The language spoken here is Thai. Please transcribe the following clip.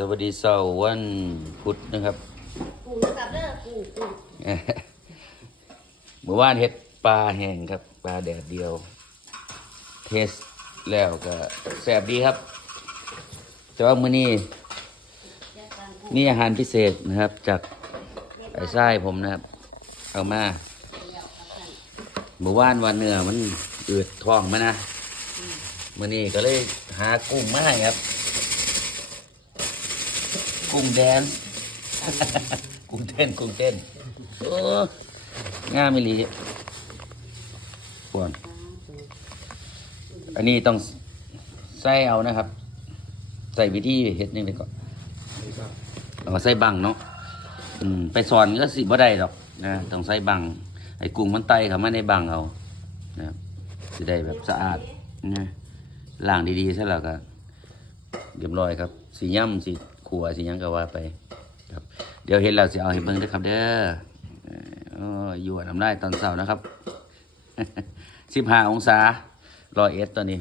สวัสดีเสาร์วันพุธนะครับกุ้งนะครับเด้อกุ้งกุ้งเมื่อวานเฮ็ดปลาแห้งครับ ปลาแดดเดียว เทสแล้วก็แซ่บดีครับ แต่ว่ามื้อนี้แยกกันกุ้งนี่อาหารพิเศษนะครับ จากไอ้ไส้ผมนะครับ เอามาเดียวครับท่านเมื่อวานวันเนื้อมันอืดท้องมานะมื้อนี้ก็เลยหากุ้งมาให้ครับ กุ้งแดน กุ้งเต้นกุ้งเต้นโอ้ง่ามไม่ลีปวนอันนี้ต้องใส่เอานะครับ ใส่วิธีเฮ็ดยังไงก่อนเอาใส่บังเนาะอืมไปสอนก็สิบ่ได้ดอกนะต้องใส่บังไอ้กุ้งมันไตเข้ามาในบังเอานะครับสิได้แบบสะอาดนะล้างดีๆซะแล้วก็เรียบร้อยครับ สีย่ำสี ขัวสิยังก็ว่าไปครับ เดี๋ยวเห็นเราสิเอาให้เบิ่งเด้อครับ เด้อเอ่อโอ้ยอยู่น้ำได้ตอนเสาร์นะครับสิบห้าองศารอเอสตอนนี้